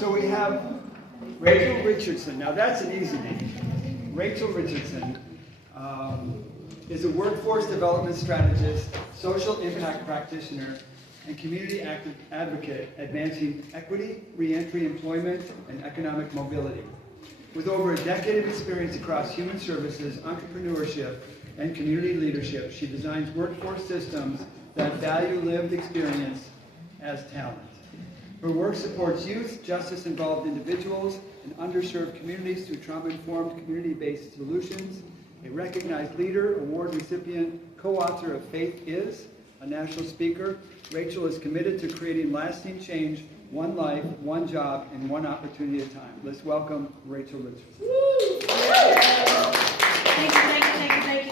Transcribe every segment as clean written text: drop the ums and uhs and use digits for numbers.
So we have Rachel Richardson. Now that's an easy name. Rachel Richardson is a workforce development strategist, social impact practitioner, and community advocate advancing equity, reentry employment, and economic mobility. With over a decade of experience across human services, entrepreneurship, and community leadership, she designs workforce systems that value lived experience as talent. Her work supports youth, justice-involved individuals, and underserved communities through trauma-informed, community-based solutions. A recognized leader, award recipient, co-author of Faith Is, a national speaker, Rachel is committed to creating lasting change, one life, one job, and one opportunity at a time. Let's welcome Rachel Richardson.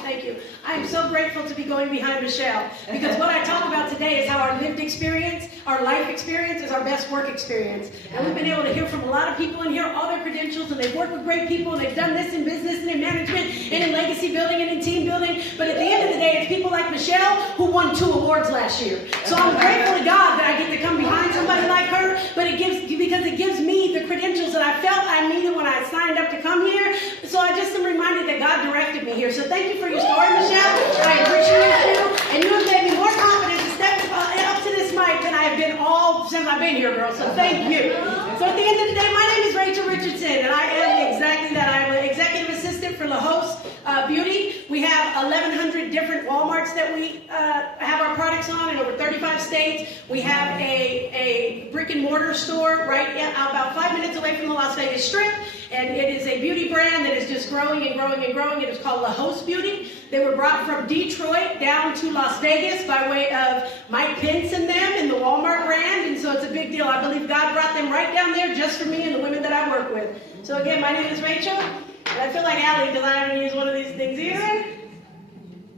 Thank you. I am so grateful to be going behind Michelle, because what I talk about today is how our lived experience, our life experience, is our best work experience. And we've been able to hear from a lot of people in here, all their credentials, and they've worked with great people, and they've done this in business and in management and in legacy building and in team building. But at the end of the day, it's people like Michelle who won 2 awards last year. So I'm grateful to God that I get to come behind somebody like her, but because it gives me the credentials that I felt I needed when I signed up to come here. So I just am reminded that God directed me here. So thank you for your story, Michelle. I appreciate you. And you have made me more confident to step up to this mic than I have been all since I've been here, girl. So thank you. So at the end of the day, my name is Rachel Richardson, and I am exactly that. I'm an executive assistant for La Hoste Beauty. We have 1,100 different Walmarts that we have our products on in over 35 states. We have a brick and mortar store right about 5 minutes away from the Las Vegas Strip. And it is a beauty brand that is just growing and growing and growing. It is called La Hoste Beauty. They were brought from Detroit down to Las Vegas by way of Mike Pence and them in the Walmart brand. And so it's a big deal. I believe God brought them right down there just for me and the women that I work with. So again, my name is Rachel. And I feel like Allie because I haven't used one of these things either.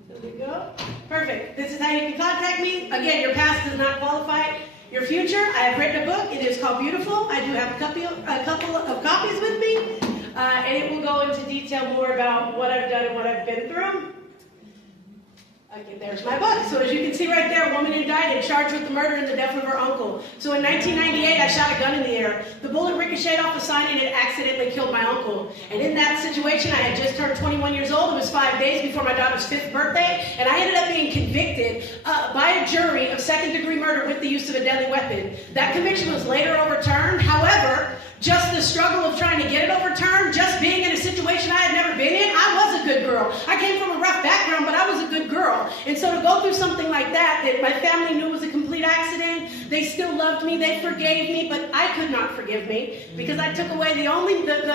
There we go. Perfect. This is how you can contact me. Again, your past does not qualify your future. I have written a book. It is called Beautiful. I do have a couple of copies with me. And it will go into detail more about what I've done and what I've been through. Okay, there's my book. So as you can see right there, a woman indicted, charged with the murder and the death of her uncle. So in 1998, I shot a gun in the air. The bullet ricocheted off the sign and it accidentally killed my uncle. And in that situation, I had just turned 21 years old. It was 5 days before my daughter's 5th birthday. And I ended up being convicted by a jury of second-degree murder with the use of a deadly weapon. That conviction was later overturned. However, just the struggle of trying to get it overturned, just being in a situation I had never been in, I was a good girl. I came from a rough background, but I was a good girl. And so to go through something like that my family knew was a complete accident, they still loved me, they forgave me, but I could not forgive me because I took away the only man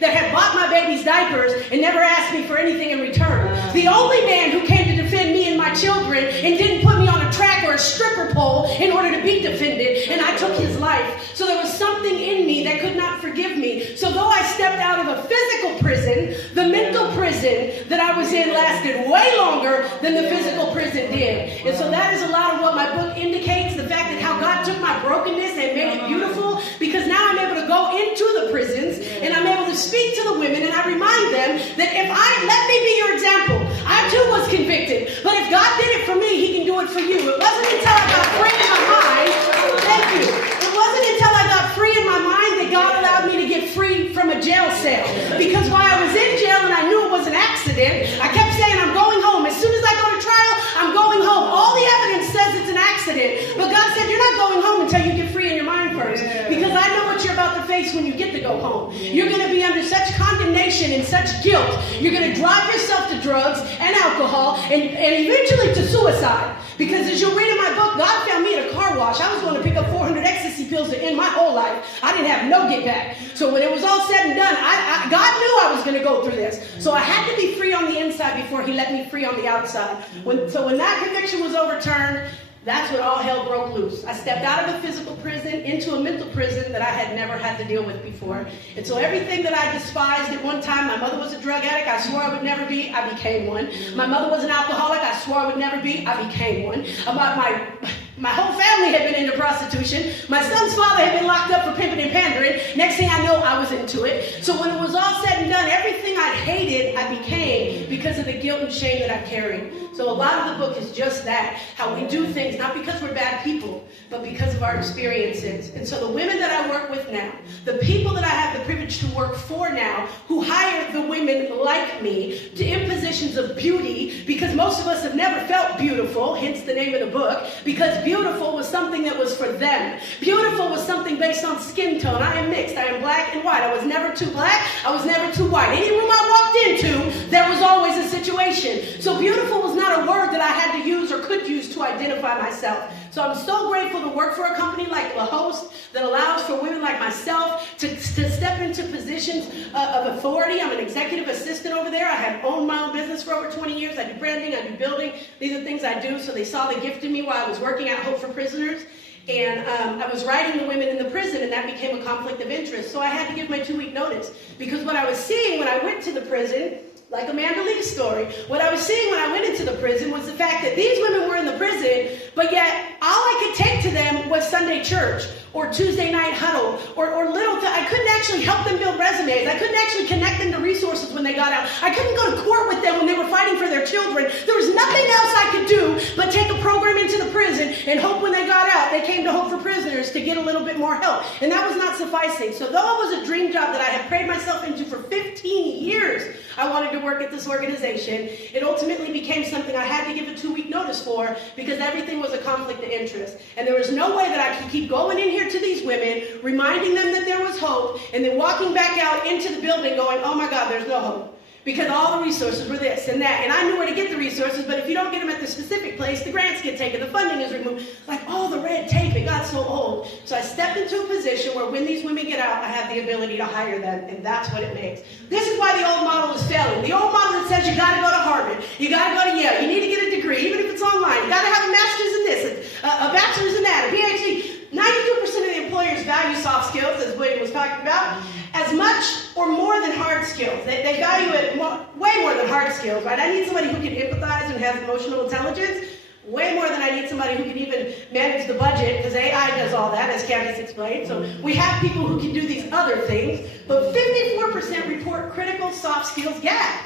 that had bought my baby's diapers and never asked me for anything in return. The only man who came to defend me and my children and didn't put me on a track or a stripper pole in order to be defended, and I took his life. So there was something in me that could not forgive me. So though I stepped out of a physical prison, the mental prison that I was in lasted way longer than the physical prison did. And so that is a lot of what my book indicates, the fact that how God took my brokenness and made it beautiful, because now I'm able to go into the prisons and I'm able to speak to the women and I remind them that let me be your example. I too was convicted, but if God did it for me, he can do it for you. It wasn't until I got free in my mind, thank you. It wasn't until I got free in my mind that God allowed me to get free from a jail cell. Because while I was in jail and I knew it was an accident, I kept saying, I'm going home. As soon as I go to trial, I'm going home. All the evidence says it's an accident. But God said, you're not going home until you get free in your mind first. Because I know what you're about to face when you get to go home. You're going to be under such condemnation and such guilt. You're going to drive yourself to drugs and alcohol and eventually to suicide. Because as you'll read in my book, God found me at a car wash. I was going to pick up 400 ecstasy pills to end my whole life. I didn't have no get back. So when it was all said and done, God knew I was going to go through this. So I had to be free on the inside before he let me free on the outside. So when that conviction was overturned, that's when all hell broke loose. I stepped out of a physical prison into a mental prison that I had never had to deal with before. And so everything that I despised at one time, my mother was a drug addict, I swore I would never be, I became one. My mother was an alcoholic, I swore I would never be, I became one. My whole family had been into prostitution. My son's father had been locked up for pimping and pandering. Next thing I know, I was into it. So when it was all said and done, everything I hated, I became because of the guilt and shame that I carried. So a lot of the book is just that, how we do things, not because we're bad people, but because of our experiences. And so the women that I work with now, the people that I have the privilege to work for now, who hire the women like me in positions of beauty, because most of us have never felt beautiful, hence the name of the book, because beautiful was something that was for them. Beautiful was something based on skin tone. I am mixed. I am black and white. I was never too black. I was never too white. Any room I walked into, there was always a situation. So beautiful was not a word that I had to use or could use to identify myself. So I'm so grateful to work for a company like La Host that allows for women like myself to step into positions of authority. I'm an executive assistant over there. I have owned my own business for over 20 years. I do branding, I do building. These are things I do. So they saw the gift in me while I was working at Hope for Prisoners. And I was writing the women in the prison, and that became a conflict of interest. So I had to give my 2-week notice. Because what I was seeing when I went to the prison, like Amanda Lee's story, what I was seeing when I went into the prison was the fact that these women were in the prison, but yet all I could take to them was Sunday church or Tuesday night huddle or little things. I couldn't actually help them build resumes. I couldn't actually connect them to resources when they got out. I couldn't go to court with them when they were fighting for their children. There was nothing else I could do but take a program into the prison and hope when they got out, they came to Hope for Prisoners to get a little bit more help. And that was not sufficing. So though it was a dream job that I had prayed myself into for 15 years, I wanted to work at this organization. It ultimately became something I had to give a 2-week notice for because everything was a conflict of interest. And there was no way that I could keep going in here to these women, reminding them that there was hope, and then walking back out into the building going, oh my God, there's no hope. Because all the resources were this and that. And I knew where to get the resources, but if you don't get them at the specific place, the grants get taken, the funding is removed. Like all the red tape, it got so old. So I stepped into a position where when these women get out, I have the ability to hire them, and that's what it makes. This is why the old model is failing. The old model that says you got to go to Harvard, you got to go to Yale, you need to get a degree, even if it's online. You got to have a master's in this, a bachelor's in that, a PhD. 92% of the employers value soft skills, as William was talking about, as much or more than hard skills. They value it way more than hard skills, right? I need somebody who can empathize and has emotional intelligence, way more than I need somebody who can even manage the budget, because AI does all that, as Candice explained. So we have people who can do these other things, but 54% report critical soft skills gap,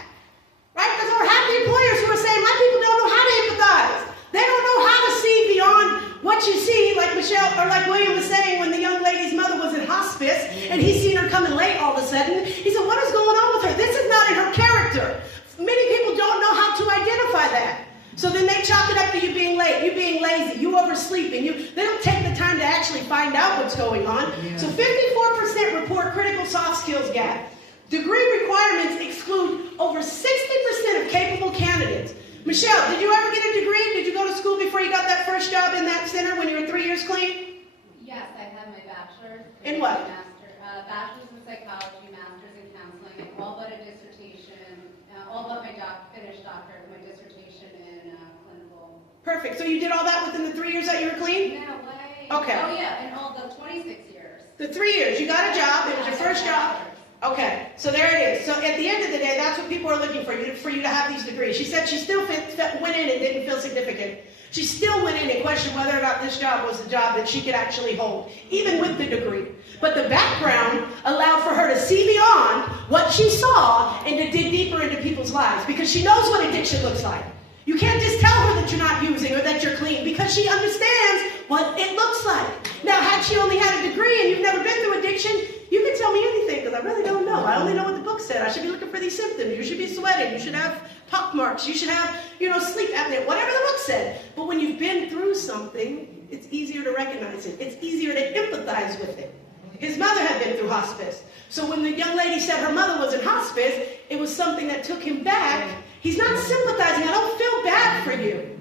right? Because we're happy employers who are saying, my people don't know how to empathize. They don't know how to see beyond what you see, like Michelle, or like William was saying when the young lady's mother was in hospice, and he's seen her coming late all of a sudden. He said, what is going on with her? This is not in her character. Many people don't know how to identify that. So then they chalk it up to you being late, you being lazy, you oversleeping. They don't take the time to actually find out what's going on. Yeah. So 54% report critical soft skills gap. Degree requirements exclude over 60% of capable candidates. Michelle, did you ever get a degree? Did you go to school before you got that first job in that center when you were 3 years clean? Yes, I have my bachelor's. In what? Bachelor's in psychology, master's in counseling, and all but a dissertation, all but my finished doctorate, my dissertation in clinical. Perfect. So you did all that within the 3 years that you were clean? No way. Okay. Oh yeah, in all the 26 years. The 3 years. You got a job. It was your first job. Okay, so there it is. So at the end of the day, that's what people are looking for you to have these degrees. She said she still went in and didn't feel significant. She still went in and questioned whether or not this job was the job that she could actually hold, even with the degree. But the background allowed for her to see beyond what she saw and to dig deeper into people's lives, because she knows what addiction looks like. You can't just tell her that you're not using or that you're clean, because she understands what it looks like. Now, had she only had a degree and you've never been through addiction, you can tell me anything, because I really don't know. I only know what the book said. I should be looking for these symptoms. You should be sweating. You should have pock marks. You should have, sleep apnea, whatever the book said. But when you've been through something, it's easier to recognize it. It's easier to empathize with it. His mother had been through hospice. So when the young lady said her mother was in hospice, it was something that took him back. He's not sympathizing. I don't feel bad for you.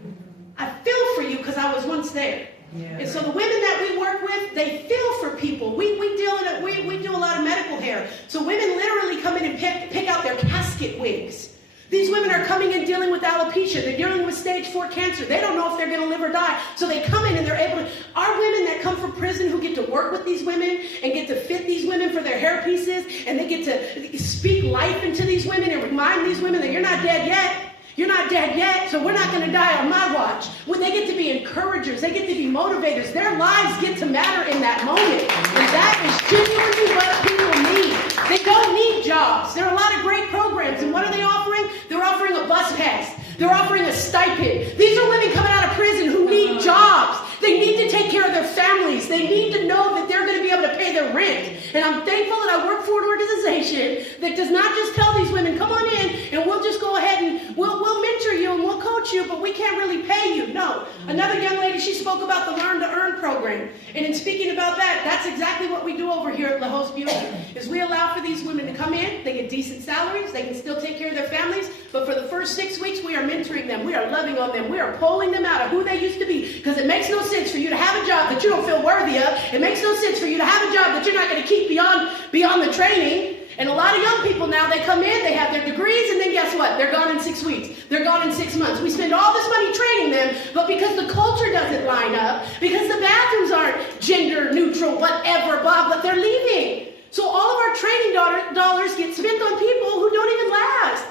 I feel for you because I was once there. Yeah. And so the women that we work with, they feel for people. We do a lot of medical hair. So women literally come in and pick out their casket wigs. These women are coming in dealing with alopecia. They're dealing with stage 4 cancer. They don't know if they're going to live or die. So they come in and they're able to. Our women that come from prison who get to work with these women and get to fit these women for their hair pieces, and they get to speak life into these women and remind these women that you're not dead yet. You're not dead yet, so we're not going to die on my watch. When they get to be encouragers, they get to be motivators, their lives get to matter in that moment. And that is genuinely what people need. They don't need jobs. There are a lot of great programs, and what are they offering? They're offering a bus pass. They're offering a stipend. These are women coming out of prison who need jobs. They need to take care of their families. They need to know that they're going to be able to pay their rent. And I'm thankful that I work for an organization that does not just tell these women, come on in and we'll just go ahead and we'll mentor you and we'll coach you, but we can't really pay you. No. Another young lady, she spoke about the Learn to Earn program. And in speaking about that, that's exactly what we do over here at La Host Beauty, is we allow for these women to come in, they get decent salaries, they can still take care of their families, but for the first 6 weeks, we are mentoring them, we are loving on them, we are pulling them out of who they used to be, because it makes no sense for you to have a job that you don't feel worthy of. It makes no sense for you to have a job that you're not going to keep beyond the training. And a lot of young people now, they come in, they have their degrees, and then guess what? They're gone in 6 weeks. They're gone in 6 months. We spend all this money training them, but because the culture doesn't line up, because the bathrooms aren't gender neutral, whatever, blah, blah, they're leaving. So all of our training dollars get spent on people who don't even last.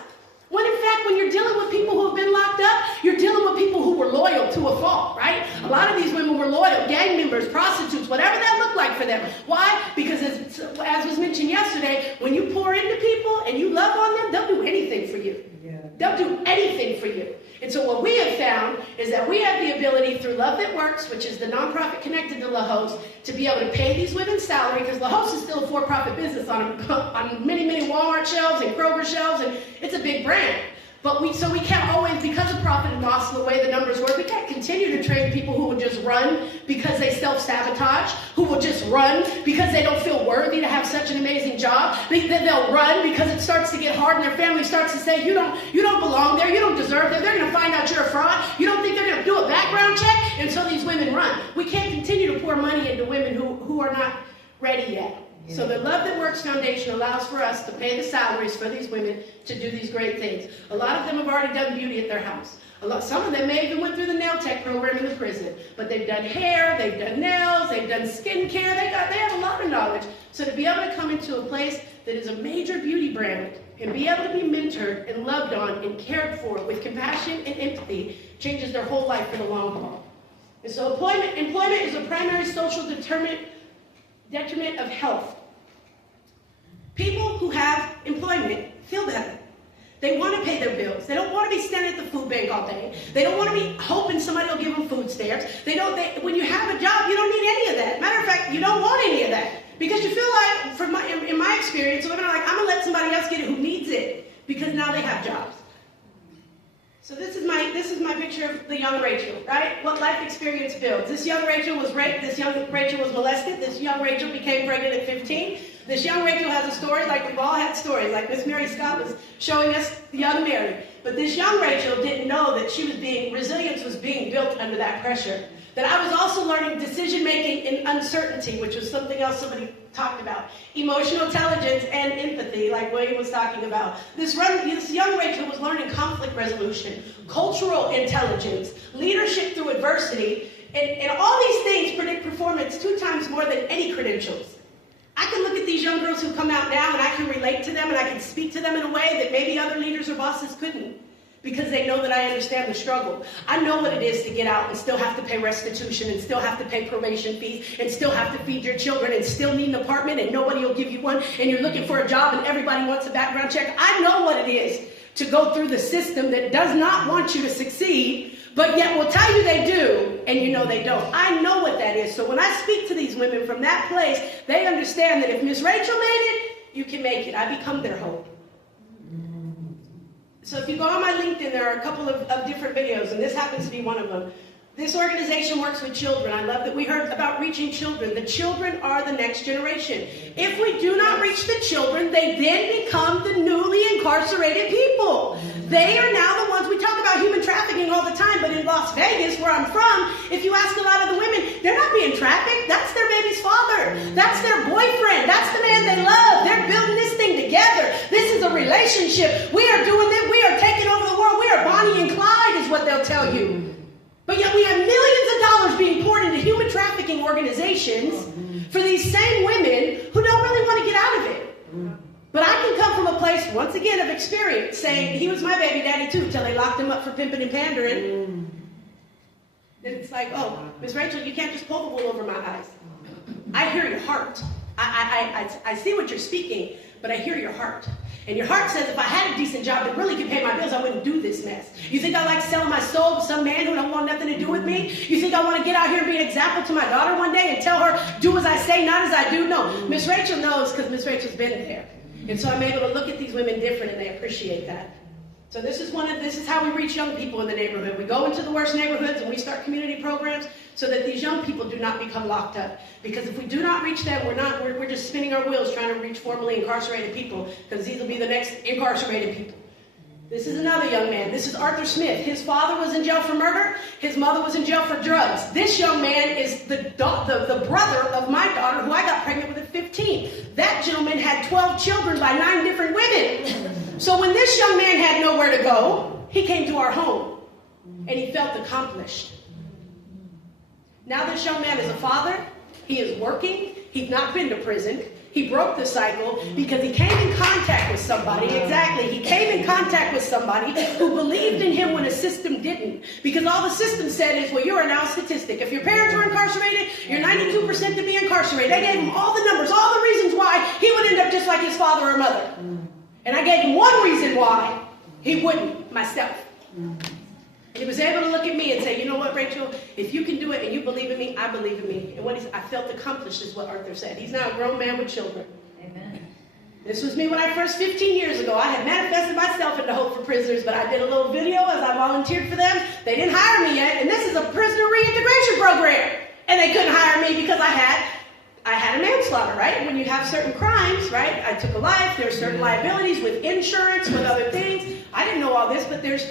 When in fact, when you're dealing with people who have been locked up, you're dealing with people who were loyal to a fault, right? A lot of these women were loyal, gang members, prostitutes, whatever that looked like for them. Why? Because as was mentioned yesterday, when you pour into people and you love on them, they'll do anything for you. They'll do anything for you. And so what we have found is that we have the ability through Love That Works, which is the nonprofit connected to La Host, to be able to pay these women's salary, because La Host is still a for-profit business on many, many Walmart shelves and Kroger shelves, and it's a big brand. But we can't always, because of profit and loss and the way the numbers work, we can't continue to train people who will just run because they self-sabotage, who will just run because they don't feel worthy to have such an amazing job. They'll run because it starts to get hard and their family starts to say, you don't belong there, you don't deserve it, they're going to find out you're a fraud, you don't think they're going to do a background check, and so these women run. We can't continue to pour money into women who are not ready yet. So the Love That Works Foundation allows for us to pay the salaries for these women to do these great things. A lot of them have already done beauty at their house. Some of them may even went through the nail tech program in the prison. But they've done hair, they've done nails, they've done skincare, they have a lot of knowledge. So to be able to come into a place that is a major beauty brand and be able to be mentored and loved on and cared for with compassion and empathy changes their whole life for the long haul. And so employment is a primary social detriment of health. People who have employment feel better. They want to pay their bills. They don't want to be standing at the food bank all day. They don't want to be hoping somebody will give them food stamps. When you have a job, you don't need any of that. Matter of fact, you don't want any of that. Because you feel like, in my experience, women are like, I'm going to let somebody else get it who needs it, because now they have jobs. So this is my picture of the young Rachel, right? What life experience builds. This young Rachel was raped. This young Rachel was molested. This young Rachel became pregnant at 15. This young Rachel has a story, like we've all had stories, like Miss Mary Scott was showing us the young Mary. But this young Rachel didn't know that resilience was being built under that pressure. That I was also learning decision-making in uncertainty, which was something else somebody talked about. Emotional intelligence and empathy, like William was talking about. This young Rachel was learning conflict resolution, cultural intelligence, leadership through adversity, and all these things predict performance 2 times more than any credentials. I can look at these young girls who come out now and I can relate to them and I can speak to them in a way that maybe other leaders or bosses couldn't, because they know that I understand the struggle. I know what it is to get out and still have to pay restitution and still have to pay probation fees and still have to feed your children and still need an apartment and nobody will give you one, and you're looking for a job and everybody wants a background check. I know what it is to go through the system that does not want you to succeed, but yet will tell you they do, and you know they don't. I know what that is. So when I speak to these women from that place, they understand that if Miss Rachel made it, you can make it. I become their hope. So if you go on my LinkedIn, there are a couple of different videos, and this happens to be one of them. This organization works with children. I love that we heard about reaching children. The children are the next generation. If we do not reach the children, they then become the newly incarcerated people. They are now the ones, we talk about human trafficking all the time, but in Las Vegas, where I'm from, if you ask a lot of the women, they're not being trafficked. That's their baby's father. That's their boyfriend. That's the man they love. They're building this thing together. This is a relationship. We are doing this. We are taking over the world. We are Bonnie and Clyde, is what they'll tell you. But yet we have millions of dollars being poured into human trafficking organizations for these same women who don't really want to get out of it. But I can come from a place place, once again, of experience, saying he was my baby daddy too, till they locked him up for pimping and pandering. And it's like, oh, Miss Rachel, you can't just pull the wool over my eyes. I hear your heart. I see what you're speaking, but I hear your heart. And your heart says, if I had a decent job that really could pay my bills, I wouldn't do this mess. You think I like selling my soul to some man who don't want nothing to do with me? You think I want to get out here and be an example to my daughter one day and tell her, do as I say, not as I do? No. Miss Rachel knows, because Miss Rachel's been there. And so I'm able to look at these women different, and they appreciate that. So this is how we reach young people in the neighborhood. We go into the worst neighborhoods and we start community programs so that these young people do not become locked up. Because if we do not reach them, we're just spinning our wheels trying to reach formerly incarcerated people, because these will be the next incarcerated people. This is another young man. This is Arthur Smith. His father was in jail for murder. His mother was in jail for drugs. This young man is the brother of my daughter, who I got pregnant with at 15. That gentleman had 12 children by 9 different women. So when this young man had nowhere to go, he came to our home, and he felt accomplished. Now this young man is a father. He is working. He's not been to prison. He broke the cycle because he came in contact with somebody. Exactly. He came in contact with somebody who believed in him when a system didn't. Because all the system said is, well, you are now a statistic. If your parents were incarcerated, you're 92% to be incarcerated. They gave him all the numbers, all the reasons why he would end up just like his father or mother. And I gave him one reason why he wouldn't, myself. And he was able to look at me and say, you know what, Rachel, if you can do it and you believe in me, I believe in me. And what I felt accomplished is what Arthur said. He's now a grown man with children. Amen. This was me when I first, 15 years ago. I had manifested myself into Hope for Prisoners, but I did a little video as I volunteered for them. They didn't hire me yet, and this is a prisoner reintegration program. And they couldn't hire me because I had a manslaughter, right? When you have certain crimes, right? I took a life. There's certain liabilities with insurance, with other things. I didn't know all this, but there's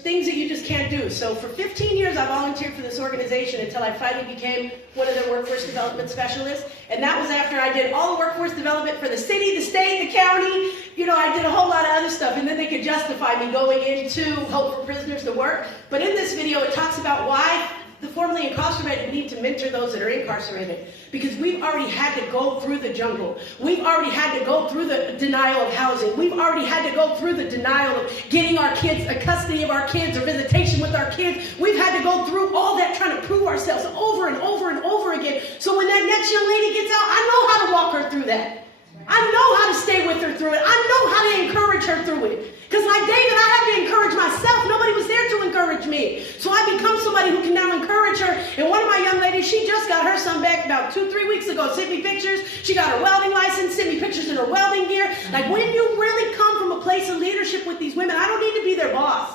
things that you just can't do. So for 15 years, I volunteered for this organization until I finally became one of their workforce development specialists. And that was after I did all the workforce development for the city, the state, the county. You know, I did a whole lot of other stuff, and then they could justify me going into Hope for Prisoners to work. But in this video, it talks about why the formerly incarcerated need to mentor those that are incarcerated, because we've already had to go through the jungle. We've already had to go through the denial of housing. We've already had to go through the denial of getting our kids, a custody of our kids, or visitation with our kids. We've had to go through all that, trying to prove ourselves over and over and over again. So when that next young lady gets out, I know how to walk her through that. I know how to stay with her through it. I know how to encourage her through it. Because like David, I had to encourage myself. Nobody was there to encourage me. So I become somebody who can now encourage her. And one of my young ladies, she just got her son back about 2-3 weeks ago. Sent me pictures. She got her welding license. Sent me pictures in her welding gear. Like, when you really come from a place of leadership with these women, I don't need to be their boss.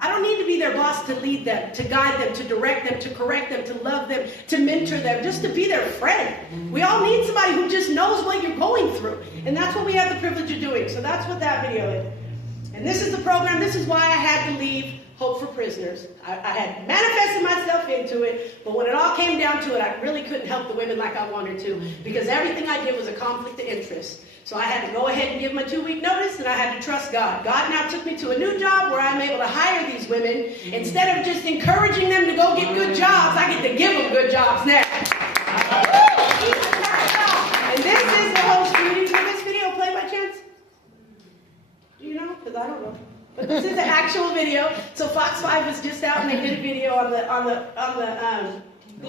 I don't need to be their boss to lead them, to guide them, to direct them, to correct them, to love them, to mentor them, just to be their friend. We all need somebody who just knows what you're going through. And that's what we have the privilege of doing. So that's what that video is. And this is the program. This is why I had to leave Hope for Prisoners. I had manifested myself into it, but when it all came down to it, I really couldn't help the women like I wanted to, because everything I did was a conflict of interest. So I had to go ahead and give my 2-week notice, and I had to trust God. God now took me to a new job where I'm able to hire these women. Instead of just encouraging them to go get good jobs, I get to give them good jobs now. And this is the whole studio. Will this video play by chance? Do you know? Because I don't know. But this is the actual video. So Fox 5 was just out, and they did a video on the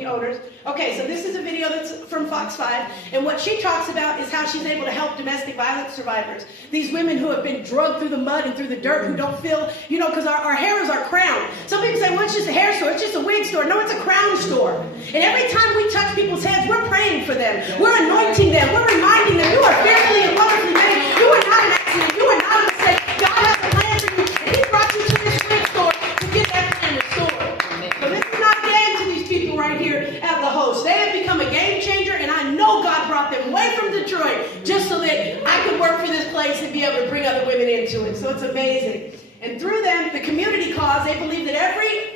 owners. Okay, so this is a video that's from Fox 5, and what she talks about is how she's able to help domestic violence survivors. These women who have been drugged through the mud and through the dirt, who don't feel, you know, because our hair is our crown. Some people say, well, it's just a hair store, it's just a wig store. No, it's a crown store. And every time we touch people's heads, we're praying for them. We're anointing them. We're reminding them, you are fearfully and wonderfully made. You are not an accident. You are not a mistake. God has a plan for you, and He brought you to this wig store to get that plan restored. So this is not a game to these people right here at the host. They have become a game changer, and I know God brought them away from Detroit just so that I could work for this place and be able to bring other women into it. So it's amazing. And through them, the community cause, they believe that every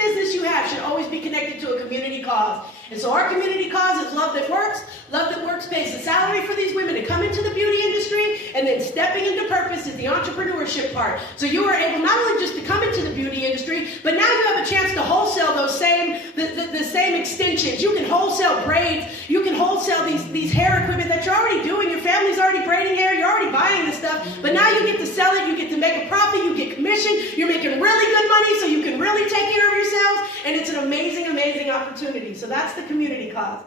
business you have should always be connected to a community cause. And so our community cause is Love That Works. Love That Works pays the salary for these women to come into the beauty industry, and then stepping into purpose is the entrepreneurship part. So you are able not only just to come into the beauty industry, but now you have a chance to wholesale those the same extensions. You can wholesale braids. You can wholesale these hair equipment that you're already doing. Your family's already braiding hair. You're already buying this stuff. stuff, but now you get to sell it, you get to make a profit, you get commission, you're making really good money so you can really take care of yourselves, and it's an amazing, amazing opportunity. So that's the community class.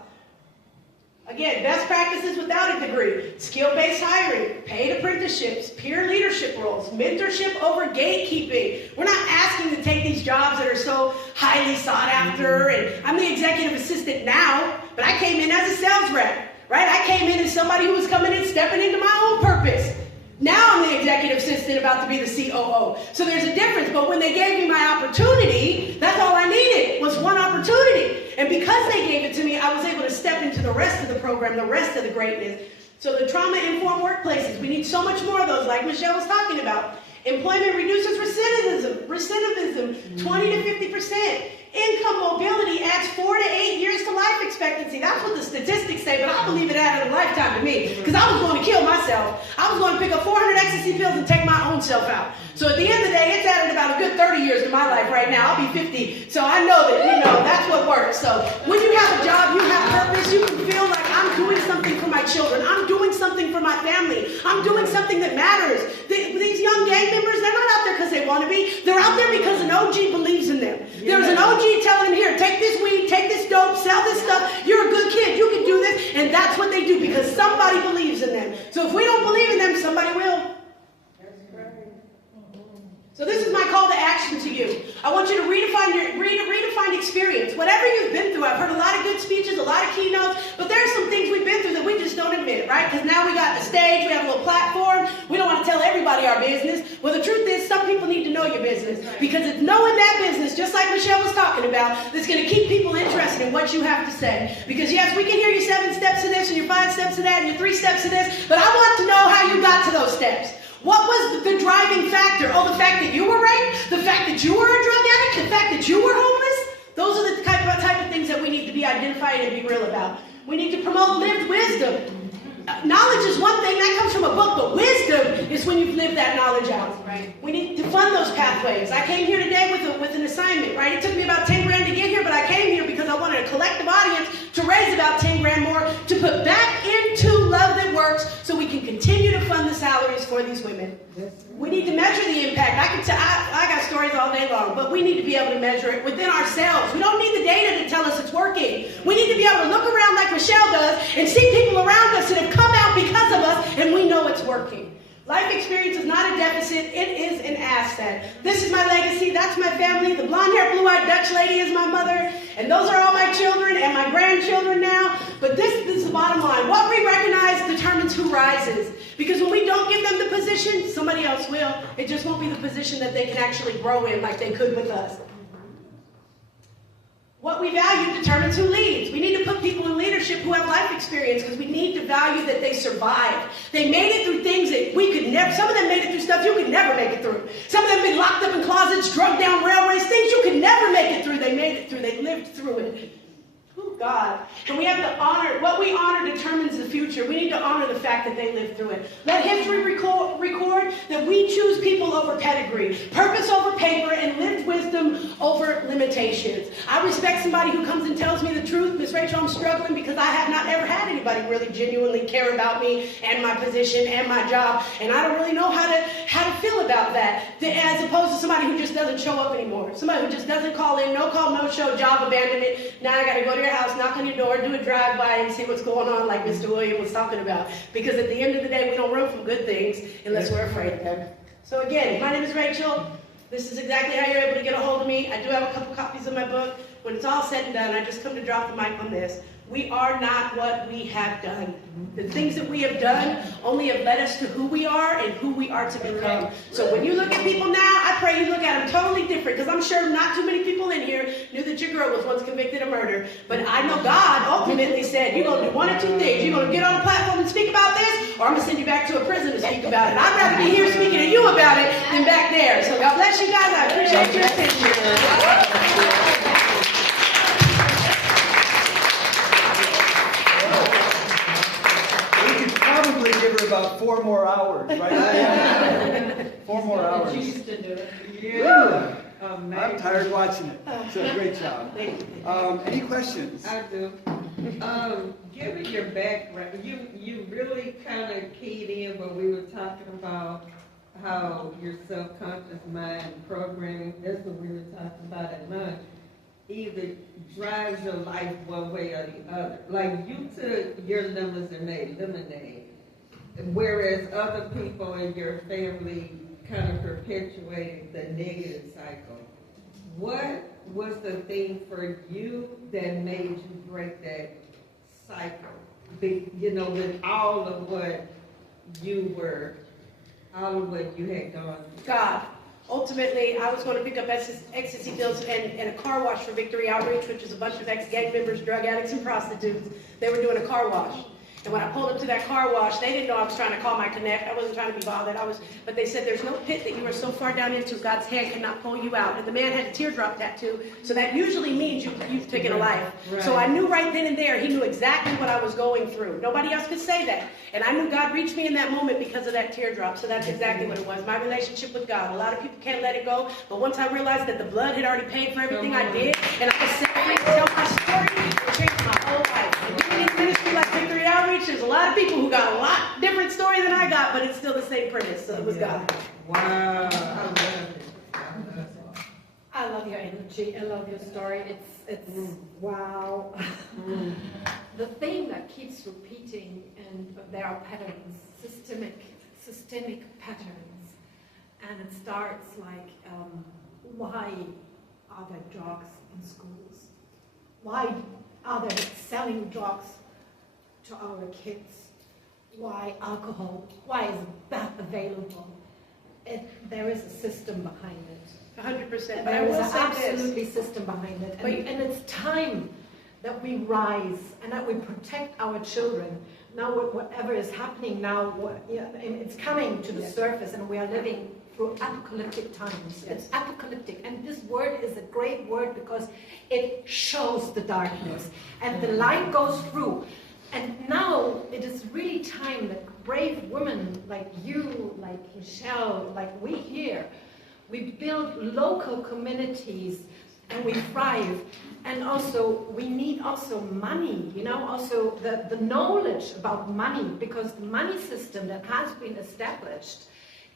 Again, best practices without a degree, skill-based hiring, paid apprenticeships, peer leadership roles, mentorship over gatekeeping. We're not asking to take these jobs that are so highly sought after, and I'm the executive assistant now, but I came in as a sales rep, right? I came in as somebody who was coming in, stepping into my own purpose. Now I'm the executive assistant about to be the COO. So there's a difference, but when they gave me my opportunity, that's all I needed was one opportunity. And because they gave it to me, I was able to step into the rest of the program, the rest of the greatness. So the trauma-informed workplaces, we need so much more of those, like Michelle was talking about. Employment reduces recidivism, 20 to 50%. Income mobility adds 4 to 8 years to life expectancy. That's what the statistics say, but I believe it added a lifetime to me because I was going to kill myself. I was going to pick up 400 ecstasy pills and take my own self out. So at the end of the day, it's added about a good 30 years to my life right now. I'll be 50. So I know that, that's what works. So when you have a job, you have purpose, you can feel like I'm doing something for my children. I'm doing something for my family. I'm doing something that matters. These young gang members, they're not out there because they want to be. They're out there because an OG believes in them. There's an OG telling them, here, take this weed, take this dope, sell this stuff. You're a good kid. You can do this. And that's what they do because somebody believes in them. So if we don't believe in them, somebody will. So this is my call to action to you. I want you to redefine experience. Whatever you've been through, I've heard a lot of good speeches, a lot of keynotes, but there are some things we've been through that we just don't admit, right? Because now we got the stage, we have a little platform, we don't want to tell everybody our business. Well, the truth is, some people need to know your business because it's knowing that business, just like Michelle was talking about, that's going to keep people interested in what you have to say. Because yes, we can hear your 7 steps to this and your 5 steps to that and your 3 steps to this, but I want to know how you got to those steps. What was the driving factor? Oh, the fact that you were raped? The fact that you were a drug addict? The fact that you were homeless? Those are the type of things that we need to be identified and be real about. We need to promote lived wisdom. Knowledge is one thing, that comes from a book, but wisdom is when you've lived that knowledge out. Right? We need to fund those pathways. I came here today with an assignment, right? It took me about 10 grand to get here, but I came here because I wanted a collective audience to raise about 10 grand more to put back into Love That Works so we can continue to fund the salaries for these women. We need to measure the impact. I got stories all day long, but we need to be able to measure it within ourselves. We don't need the data to tell us it's working. We need to be able to look around like Michelle does and see people around us that have come out because of us, and we know it's working. Life experience is not a deficit, it is an asset. This is my legacy, that's my family. The blonde-haired, blue-eyed Dutch lady is my mother, and those are all my children and my grandchildren now. But this is the bottom line. What we recognize determines who rises. Because when we don't give them the position, somebody else will. It just won't be the position that they can actually grow in like they could with us. What we value determines who leads. We need to put people in leadership who have life experience because we need to value that they survived. They made it through things that we could never, some of them made it through stuff you could never make it through. Some of them have been locked up in closets, drugged down railways, things you could never make it through. They made it through, they lived through it. Oh, God. And we have to honor, what we honor determines the future. We need to honor the fact that they lived through it. Let history record that we choose people over pedigree, purpose over paper, and lived wisdom over limitations. I respect somebody who comes and tells me the truth. Miss Rachel, I'm struggling because I have not ever had anybody really genuinely care about me and my position and my job, and I don't really know how to feel about that, as opposed to somebody who just doesn't show up anymore. Somebody who just doesn't call in, no call, no show, job abandonment. Now I got to go to your house, knock on your door, do a drive-by and see what's going on like Mr. William was talking about. Because at the end of the day, we don't run from good things unless we're afraid of them. So again, my name is Rachel. This is exactly how you're able to get a hold of me. I do have a couple copies of my book. When it's all said and done, I just come to drop the mic on this. We are not what we have done. The things that we have done only have led us to who we are and who we are to become. So when you look at people now, I pray you look at them totally different, because I'm sure not too many people in here knew that your girl was once convicted of murder. But I know God ultimately said, you're going to do one of two things. You're going to get on a platform and speak about this, or I'm going to send you back to a prison to speak about it. I'd rather be here speaking to you about it than back there. So God bless you guys. I appreciate your attention. Give her about 4 more hours, right? 4 more hours. You used to do it. Yeah. I'm tired watching it. So great job. Any questions? I do. Given your background, you really kind of keyed in when we were talking about how your subconscious mind programming, that's what we were talking about at lunch, either drives your life one way or the other. Like you took your lemons and made lemonade, whereas other people in your family kind of perpetuated the negative cycle. What was the thing for you that made you break that cycle? With all of what you had gone through. God. Ultimately, I was going to pick up ecstasy pills and a car wash for Victory Outreach, which is a bunch of ex-gang members, drug addicts, and prostitutes. They were doing a car wash. And when I pulled up to that car wash, they didn't know I was trying to call my connect. I wasn't trying to be bothered. But they said, there's no pit that you are so far down into, God's hand cannot pull you out. And the man had a teardrop tattoo, so that usually means you've taken a life. Right. So I knew right then and there, he knew exactly what I was going through. Nobody else could say that. And I knew God reached me in that moment because of that teardrop. So that's exactly what it was, my relationship with God. A lot of people can't let it go, but once I realized that the blood had already paid for everything I did, and I was set free to tell my story, it changed my whole life. And doing this ministry like Victory Outreach, there's a lot of people who got a lot different story than I got, but it's still the same premise, so it was God. Wow, I love it. I love your energy. I love your story. It's wow. The thing that keeps repeating, and there are patterns, systemic patterns, and it starts like, why are there drugs in schools? Why are they selling drugs to our kids? Why alcohol? Why is that available? There is a system behind it. 100%. But There I is will an say this. absolutely system behind it. And it's time that we rise and that we protect our children. Now, whatever is happening now, it's coming to the surface, and we are living through apocalyptic times. It's apocalyptic, and this word is a great word because it shows the darkness, and the light goes through. And now it is really time that brave women like you, like Michelle, like we here, we build local communities and we thrive. And also, we need also money, also the knowledge about money, because the money system that has been established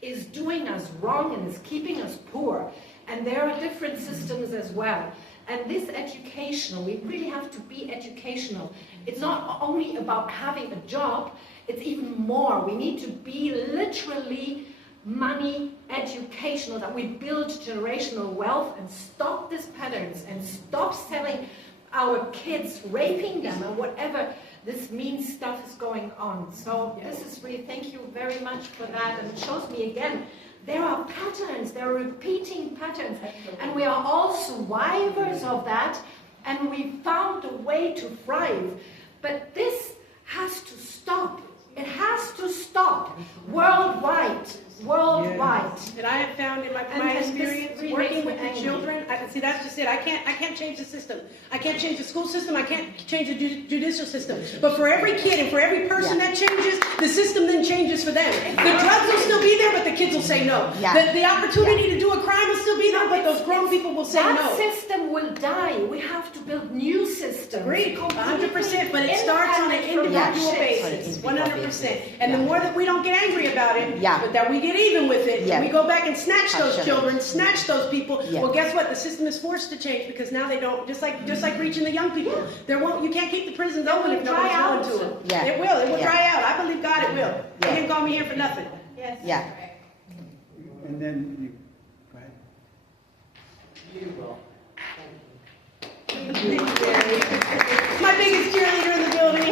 is doing us wrong and is keeping us poor. And there are different systems as well. And this educational, we really have to be educational. It's not only about having a job, it's even more. We need to be literally money educational, that we build generational wealth and stop these patterns and stop selling our kids, raping them, and whatever this mean stuff is going on. So this is really, thank you very much for that, and it shows me again, there are patterns, there are repeating patterns, and we are all survivors of that, and we found a way to thrive. But this has to stop. It has to stop worldwide. And I have found in my experience really working with the angry. children, see, that's just it. I can't change the system. I can't change the school system. I can't change the judicial system. But for every kid and for every person that changes, the system then changes for them. The drugs will still be there, but the kids will say no. The opportunity to do a crime will still be there, but those grown people will say no. That system will die. We have to build new systems. Agreed, 100%, but it starts on an individual basis, 100%. And the more that we don't get angry about it, but that we get even with it, and we go back and snatch those children, snatch those people, well, guess what? The system is forced to change, because now they don't, just like reaching the young people, you can't keep the prisons open if nobody's going to them. It will dry out. I believe God it will. He didn't call me here for nothing. Yes. Yeah. And then you, go ahead. You will. My biggest cheerleader in the building.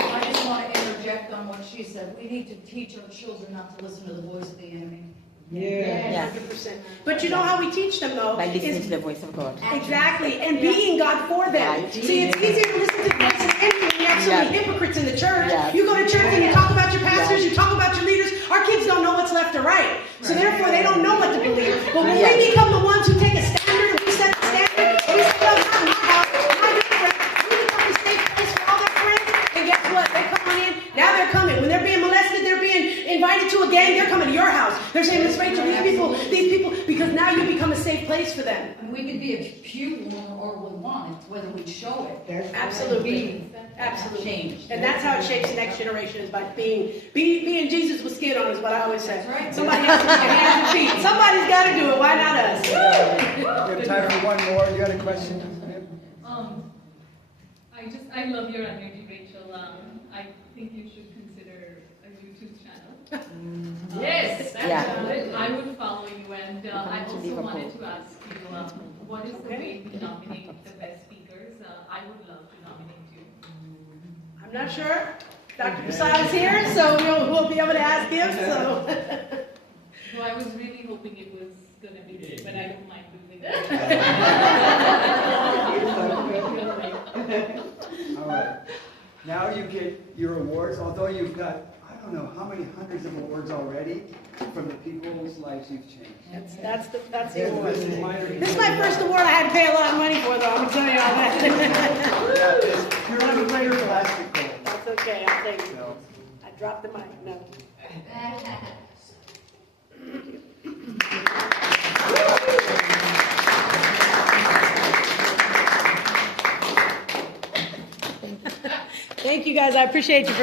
I just want to interject on what she said. We need to teach our children not to listen to the voice of the enemy. Yeah. 100%. But you know how we teach them, though? By listening is to the voice of God. Exactly, and being God for them. Right. See, it's easier to listen to the voice of the enemy when you have so many hypocrites in the church. Yeah. You go to church and you talk about your pastors, you talk about your leaders. Our kids don't know what's left or right. So therefore, they don't know what to believe. But when we become the ones who take a standard and we set the standard, and we say, no, not my house, my good friend, we become the safe place for all their friends. And guess what? They come on in. Now they're coming. When they're being molested, they're being invited to a a gang, they're coming to your house. They're saying, Miss Rachel, these people, because now you become a safe place for them. And we could be a pew warmer or we want it, whether we show it. Absolutely. Absolutely. Change. And that's how it shapes the next generation, is by being Jesus with skin on, is what I always say. That's right. Somebody has to put their hands and feet. Somebody's got to do it. Why not us? We have time for one more. You had a question? I love your energy, Rachel. I think you should consider a YouTube channel. Yes, that's I would follow you, and I also wanted to ask you, what is the way we nominate the best speakers? I would love to nominate you. I'm not sure. Dr. Prasad is here, so we'll be able to ask him. So. So I was really hoping it was going to be you, but I don't mind losing it. All right. Now you get your awards, although you've got, I don't know how many hundreds of awards already from the people's lives you've changed. That's the award. This is my This is my first award I had to pay a lot of money for, though. I'm telling you all that. Yeah, it's pure plastic gold. That's okay. I'll take it. So, I dropped the mic. No. Thank you, guys. I appreciate you for